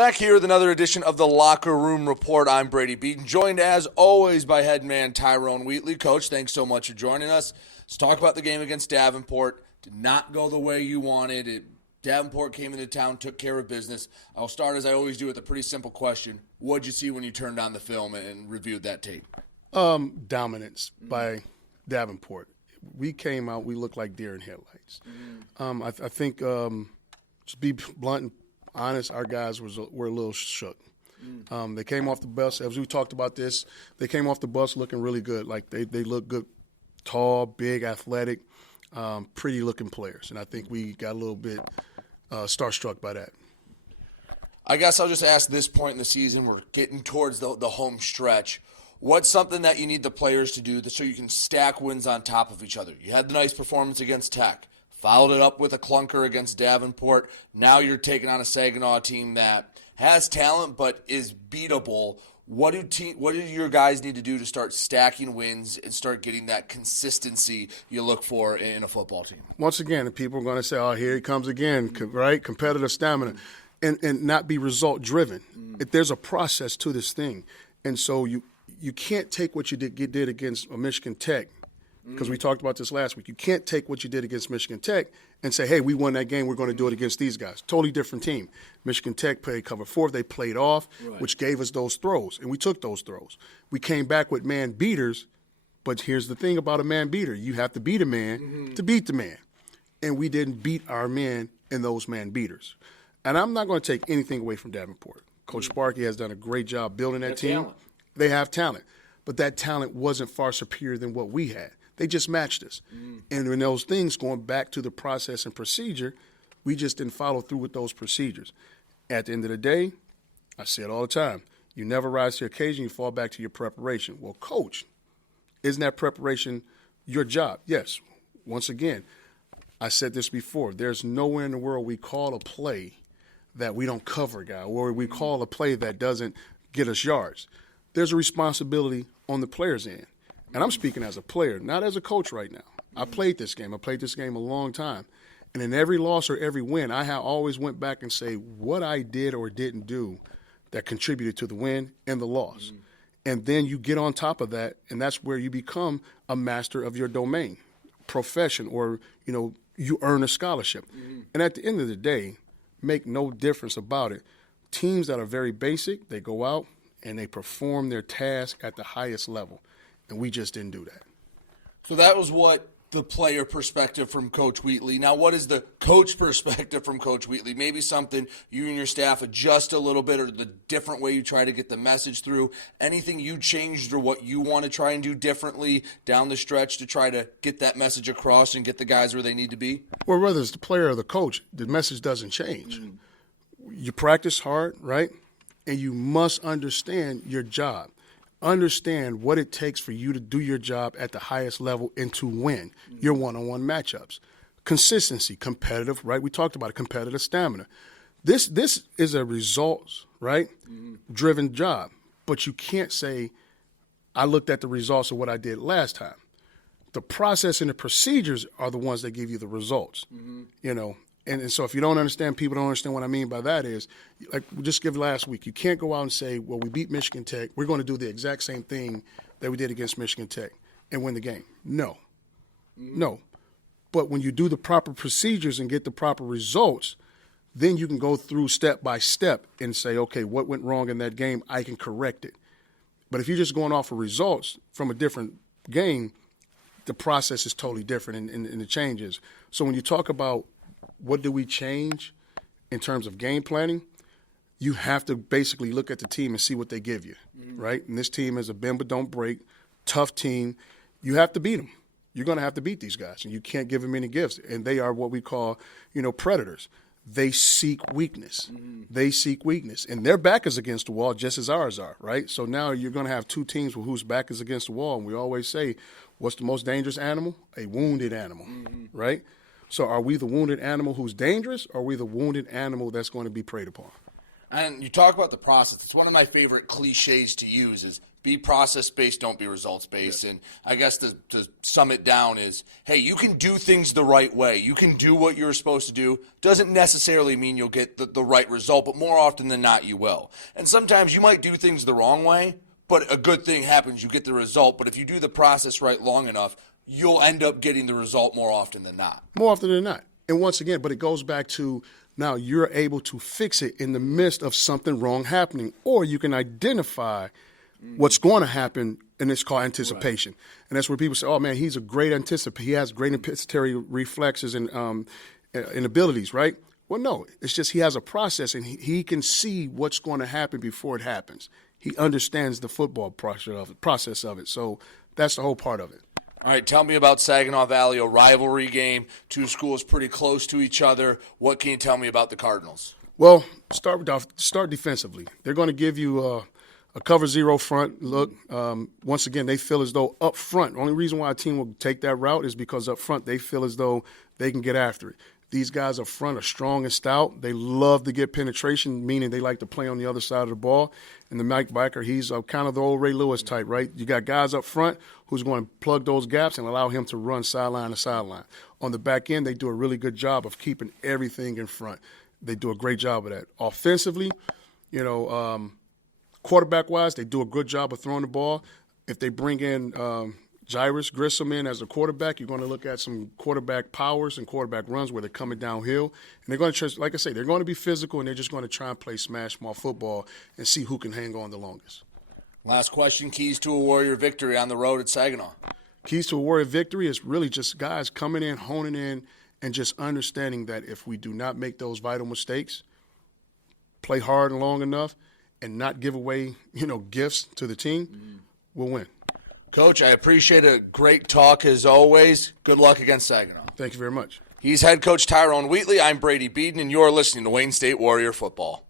Back here with another edition of the Locker Room Report. I'm Brady Beedon, joined as always by head man Tyrone Wheatley. Coach, thanks so much for joining us. Let's talk about the game against Davenport. Did not go the way you wanted. Davenport came into town, took care of business. I'll start, as I always do, with a pretty simple question. What did you see when you turned on the film and reviewed that tape? Dominance by Davenport. We came out, we looked like deer in headlights. I think, to be blunt and honest, our guys were a little shook. They came off the bus, as we talked about this, they came off the bus looking really good. Like they look good, tall, big, athletic, pretty-looking players. And I think we got a little bit starstruck by that. I guess I'll just ask this point in the season, we're getting towards the home stretch. What's something that you need the players to do so you can stack wins on top of each other? You had the nice performance against Tech, followed it up with a clunker against Davenport. Now you're taking on a Saginaw team that has talent but is beatable. What do your guys need to do to start stacking wins and start getting that consistency you look for in a football team? Once again, people are going to say, oh, here he comes again, right? Competitive stamina, and not be result-driven. There's a process to this thing. And so you can't take what you did against Michigan Tech, because we talked about this last week. You can't take what you did against Michigan Tech and say, hey, we won that game, we're going to do it against these guys. Totally different team. Michigan Tech played cover four. They played off, which gave us those throws, and we took those throws. We came back with man beaters, but here's the thing about a man beater. You have to beat a man to beat the man, and we didn't beat our men in those man beaters. And I'm not going to take anything away from Davenport. Coach Sparky has done a great job building that team. Talent. They have talent, but that talent wasn't far superior than what we had. They just matched us. And when those things, going back to the process and procedure, we just didn't follow through with those procedures. At the end of the day, I say it all the time, you never rise to the occasion, you fall back to your preparation. Well, coach, isn't that preparation your job? Yes. Once again, I said this before, there's nowhere in the world we call a play that we don't cover a guy, or we call a play that doesn't get us yards. There's a responsibility on the player's end. And I'm speaking as a player, not as a coach right now. I played this game. I played this game a long time. And in every loss or every win, I have always went back and say what I did or didn't do that contributed to the win and the loss. And then you get on top of that, and that's where you become a master of your domain, profession, or, you earn a scholarship. And at the end of the day, make no difference about it. Teams that are very basic, they go out and they perform their task at the highest level. And we just didn't do that. So that was what the player perspective from Coach Wheatley. Now, what is the coach perspective from Coach Wheatley? Maybe something you and your staff adjust a little bit, or the different way you try to get the message through. Anything you changed or what you want to try and do differently down the stretch to try to get that message across and get the guys where they need to be? Well, whether it's the player or the coach, the message doesn't change. You practice hard, right? And you must understand your job. Understand what it takes for you to do your job at the highest level and to win your one-on-one matchups. Consistency, competitive, right? We talked about it, competitive stamina. This is a results, right, driven job. But you can't say, I looked at the results of what I did last time. The process and the procedures are the ones that give you the results, And so if you don't understand, people don't understand what I mean by that is, like we just give last week, you can't go out and say, well, we beat Michigan Tech, we're going to do the exact same thing that we did against Michigan Tech and win the game. No. But when you do the proper procedures and get the proper results, then you can go through step by step and say, okay, what went wrong in that game? I can correct it. But if you're just going off of results from a different game, the process is totally different and the changes. So when you talk about what do we change in terms of game planning, you have to basically look at the team and see what they give you, right? And this team is a bend but don't break, tough team. You have to beat them. You're going to have to beat these guys, and you can't give them any gifts. And they are what we call, predators. They seek weakness. They seek weakness. And their back is against the wall just as ours are, right? So now you're going to have two teams whose back is against the wall. And we always say, what's the most dangerous animal? A wounded animal, right? So are we the wounded animal who's dangerous, or are we the wounded animal that's going to be preyed upon? And you talk about the process. It's one of my favorite cliches to use is Be process-based, don't be results-based. And I guess to sum it down is, hey, you can do things the right way. You can do what you're supposed to do. Doesn't necessarily mean you'll get the right result, but more often than not, you will. And sometimes you might do things the wrong way, but a good thing happens. You get the result. But if you do the process right long enough, you'll end up getting the result more often than not. More often than not. And once again, but it goes back to now you're able to fix it in the midst of something wrong happening, or you can identify what's going to happen, and it's called anticipation. Right. And that's where people say, oh, man, he's a great anticipator. He has great anticipatory reflexes and abilities, right? Well, no, it's just he has a process, and he can see what's going to happen before it happens. He understands the football process of it. So that's the whole part of it. All right, tell me about Saginaw Valley, a rivalry game. Two schools pretty close to each other. What can you tell me about the Cardinals? Well, start defensively. They're going to give you a cover zero front look. Once again, they feel as though up front, the only reason why a team will take that route is because up front they feel as though they can get after it. These guys up front are strong and stout. They love to get penetration, meaning they like to play on the other side of the ball. And the Mike Backer, he's kind of the old Ray Lewis type, right? You got guys up front who's going to plug those gaps and allow him to run sideline to sideline. On the back end, they do a really good job of keeping everything in front. They do a great job of that. Offensively, quarterback-wise, they do a good job of throwing the ball. If they bring in Jairus Grissom in as a quarterback, you're going to look at some quarterback powers and quarterback runs where they're coming downhill. And they're going to, like I say, they're going to be physical, and they're just going to try and play smash ball football and see who can hang on the longest. Last question, keys to a Warrior victory on the road at Saginaw. Keys to a Warrior victory is really just guys coming in, honing in, and just understanding that if we do not make those vital mistakes, play hard and long enough, and not give away, gifts to the team, we'll win. Coach, I appreciate a great talk as always. Good luck against Saginaw. Thank you very much. He's head coach Tyrone Wheatley. I'm Brady Beedon, and you're listening to Wayne State Warrior Football.